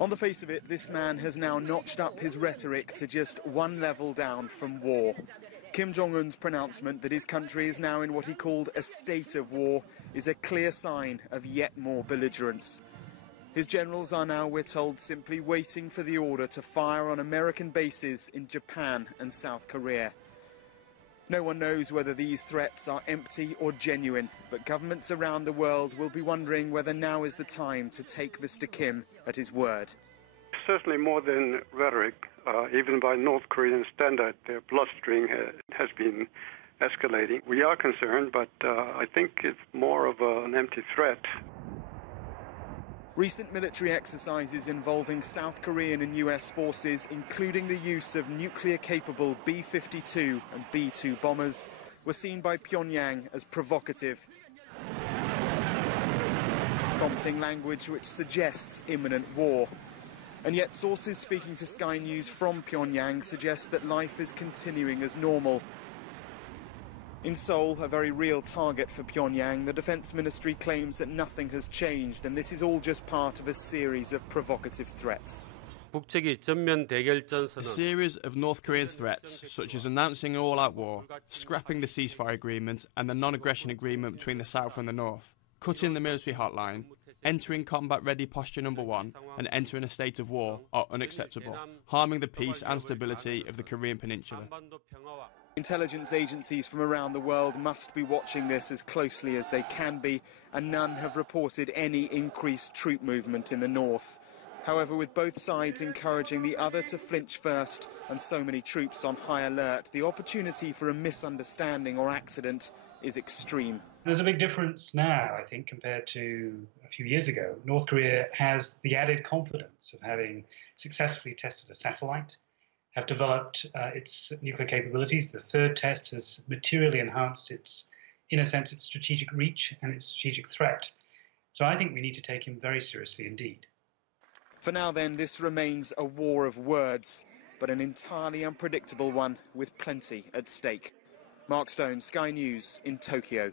On the face of it, this man has now notched up his rhetoric to just one level down from war. Kim Jong-un's pronouncement that his country is now in what he called a state of war is a clear sign of yet more belligerence. His generals are now, we're told, simply waiting for the order to fire on American bases in Japan and South Korea. No one knows whether these threats are empty or genuine, but governments around the world will be wondering whether now is the time to take Mr. Kim at his word. Certainly more than rhetoric. Even by North Korean standard, their blustering has been escalating. We are concerned, but I think it's more of an empty threat. Recent military exercises involving South Korean and US forces, including the use of nuclear-capable B-52 and B-2 bombers, were seen by Pyongyang as provocative, prompting language which suggests imminent war. And yet sources speaking to Sky News from Pyongyang suggest that life is continuing as normal. In Seoul, a very real target for Pyongyang, the Defense Ministry claims that nothing has changed, and this is all just part of a series of provocative threats. A series of North Korean threats, such as announcing an all-out war, scrapping the ceasefire agreement and the non-aggression agreement between the South and the North, cutting the military hotline, entering combat-ready posture number 1 and entering a state of war are unacceptable, harming the peace and stability of the Korean Peninsula. Intelligence agencies from around the world must be watching this as closely as they can be, and none have reported any increased troop movement in the north. However, with both sides encouraging the other to flinch first and so many troops on high alert, the opportunity for a misunderstanding or accident is extreme. There's a big difference now, I think, compared to a few years ago. North Korea has the added confidence of having successfully tested a satellite, have developed its nuclear capabilities. The third test has materially enhanced its, in a sense, its strategic reach and its strategic threat. So I think we need to take him very seriously indeed. For now then, this remains a war of words, but an entirely unpredictable one with plenty at stake. Mark Stone, Sky News in Tokyo.